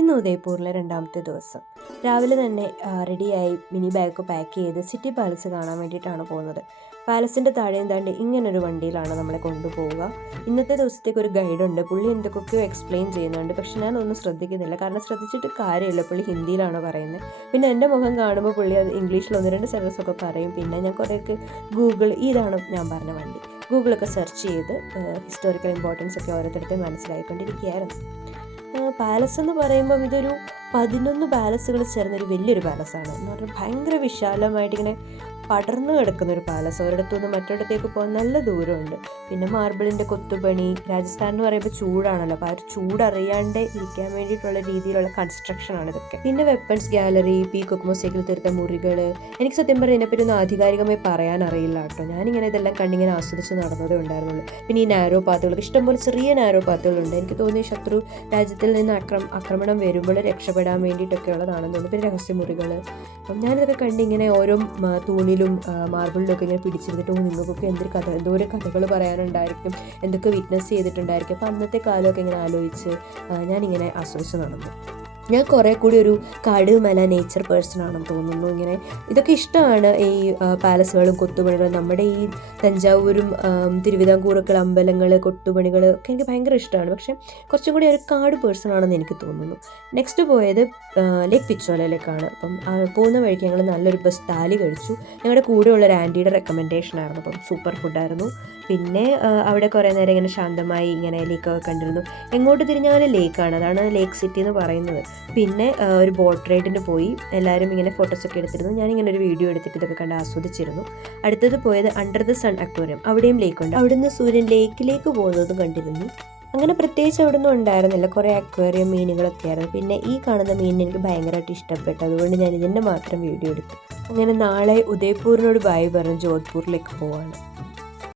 ഇന്ന് ഉദയ്പൂരിലെ രണ്ടാമത്തെ ദിവസം. രാവിലെ തന്നെ റെഡിയായി മിനി ബാഗ് പാക്ക് ചെയ്ത് സിറ്റി പാലസ് കാണാൻ വേണ്ടിയിട്ടാണ് പോകുന്നത്. പാലസിൻ്റെ താഴെയും താണ്ടി ഇങ്ങനൊരു വണ്ടിയിലാണ് നമ്മളെ കൊണ്ടുപോവുക. ഇന്നത്തെ ദിവസത്തേക്ക് ഒരു ഗൈഡുണ്ട്. പുള്ളി എന്തൊക്കെയോ എക്സ്പ്ലെയിൻ ചെയ്യുന്നുണ്ട്. പക്ഷെ ഞാനൊന്നും ശ്രദ്ധിക്കുന്നില്ല. കാരണം ശ്രദ്ധിച്ചിട്ട് കാര്യമില്ല. പുള്ളി ഹിന്ദിയിലാണ് പറയുന്നത്. പിന്നെ എൻ്റെ മുഖം കാണുമ്പോൾ പുള്ളി അത് ഇംഗ്ലീഷിൽ 1-2 സെൻറ്റൻസ് ഒക്കെ പറയും. പിന്നെ ഞാൻ കുറേയൊക്കെ ഇതാണ് ഞാൻ പറഞ്ഞ വണ്ടി, ഗൂഗിളൊക്കെ സെർച്ച് ചെയ്ത് ഹിസ്റ്റോറിക്കൽ ഇമ്പോർട്ടൻസ് ഒക്കെ ഓരോരുത്തരുടെ മനസ്സിലായിക്കൊണ്ടിരിക്കുകയായിരുന്നു. പാലസ് എന്ന് പറയുമ്പം ഇതൊരു 11 പാലസുകൾ ചേർന്നൊരു വലിയൊരു പാലസാണ്. എന്ന് പറഞ്ഞാൽ ഭയങ്കര വിശാലമായിട്ട് ഇങ്ങനെ പടർന്നു കിടക്കുന്നൊരു പാലസ്. ഒരിടത്തുനിന്ന് മറ്റൊരിടത്തേക്ക് പോകാൻ നല്ല ദൂരമുണ്ട്. പിന്നെ മാർബിളിൻ്റെ കൊത്തുപണി. രാജസ്ഥാൻ എന്ന് പറയുമ്പോൾ ചൂടാണല്ലോ, അപ്പോൾ ആ ഒരു ചൂടറിയാണ്ട് ഇരിക്കാൻ വേണ്ടിയിട്ടുള്ള രീതിയിലുള്ള കൺസ്ട്രക്ഷനാണ് ഇതൊക്കെ. പിന്നെ വെപ്പൺസ് ഗാലറി, പീകോക്ക് മൊസൈക്കിൽ തീർത്ത മുറികൾ. എനിക്ക് സത്യം പറഞ്ഞാൽ ഇതിനെപ്പറ്റി ഒന്നും ആധികാരികമായി പറയാൻ അറിയില്ല കേട്ടോ. ഞാനിങ്ങനെ ഇതെല്ലാം കണ്ടിങ്ങനെ ആസ്വദിച്ച് നടന്നതേ ഉണ്ടായിരുന്നുള്ളൂ. പിന്നെ ഈ നാരോ പാത്തുകൾ, ഇഷ്ടംപോലെ ചെറിയ നാരോ പാത്തുകളുണ്ട്. എനിക്ക് തോന്നി ശത്രു രാജ്യത്തിൽ നിന്ന് ആക്രമണം വരുമ്പോൾ രക്ഷപ്പെടാൻ വേണ്ടിയിട്ടൊക്കെയുള്ളതാണെന്ന് തോന്നുന്നു. പിന്നെ രഹസ്യമുറികൾ. അപ്പം ഞാനിതൊക്കെ കണ്ടിങ്ങനെ ഓരോ തൂണിലും മാർബിളിലൊക്കെ ഇങ്ങനെ പിടിച്ചിരുന്നിട്ട് നിങ്ങൾക്കൊക്കെ എന്തോരം കഥകൾ പറയാനുണ്ടായിരിക്കും, എന്തൊക്കെ വിറ്റ്നസ് ചെയ്തിട്ടുണ്ടായിരിക്കും. അപ്പോൾ അന്നത്തെ കാലമൊക്കെ ഇങ്ങനെ ആലോചിച്ച് ഞാനിങ്ങനെ ആസ്വദിച്ച് നടന്നു. ഞാൻ കുറേ കൂടി ഒരു കാട് മല നേച്ചർ പേഴ്സൺ ആണെന്ന് തോന്നുന്നു. ഇങ്ങനെ ഇതൊക്കെ ഇഷ്ടമാണ്, ഈ പാലസുകളും കൊത്തുപണികളും. നമ്മുടെ ഈ തഞ്ചാവൂരും തിരുവിതാംകൂറൊക്കെ അമ്പലങ്ങൾ, കൊത്തുപണികൾ ഒക്കെ എനിക്ക് ഭയങ്കര ഇഷ്ടമാണ്. പക്ഷേ കുറച്ചും കൂടി ഒരു കാട് പേഴ്സൺ ആണെന്ന് എനിക്ക് തോന്നുന്നു. നെക്സ്റ്റ് പോയത് ലേക്ക് പിച്ചോലയിലേക്കാണ്. അപ്പം പോകുന്ന വഴിക്ക് ഞങ്ങൾ നല്ലൊരു ബസ് താലി കഴിച്ചു. ഞങ്ങളുടെ കൂടെയുള്ള ഒരു ആൻറ്റിയുടെ റെക്കമെൻഡേഷൻ ആയിരുന്നു. അപ്പം സൂപ്പർ ഫുഡായിരുന്നു. പിന്നെ അവിടെ കുറേ നേരം ഇങ്ങനെ ശാന്തമായി ഇങ്ങനെ ലേക്കൊക്കെ കണ്ടിരുന്നു. എങ്ങോട്ട് തിരിഞ്ഞാലും ലേക്കാണ്, അതാണ് ലേക്ക് സിറ്റി എന്ന് പറയുന്നത്. പിന്നെ ഒരു ബോട്ട് റൈഡിന് പോയി. എല്ലാവരും ഇങ്ങനെ ഫോട്ടോസൊക്കെ എടുത്തിരുന്നു. ഞാനിങ്ങനെ ഒരു വീഡിയോ എടുത്തിട്ട് ഇതൊക്കെ കണ്ട് ആസ്വദിച്ചിരുന്നു. അടുത്തത് പോയത് അണ്ടർ ദ സൺ അക്വേറിയം. അവിടെയും ലേക്കുണ്ട്. അവിടുന്ന് സൂര്യൻ ലേക്കിലേക്ക് പോകുന്നതും കണ്ടിരുന്നു. അങ്ങനെ പ്രത്യേകിച്ച് അവിടെ ഒന്നും ഉണ്ടായിരുന്നില്ല. കുറേ അക്വേറിയം മീനുകളൊക്കെ ആയിരുന്നു. പിന്നെ ഈ കാണുന്ന മീനിനെ എനിക്ക് ഭയങ്കരമായിട്ട് ഇഷ്ടപ്പെട്ടു. അതുകൊണ്ട് ഞാൻ ഇതിൻ്റെ മാത്രം വീഡിയോ എടുത്തു. അങ്ങനെ നാളെ ഉദയ്പൂരിനോട് ബൈ പറഞ്ഞ് ജോധ്പൂരിലേക്ക് പോവാണ്.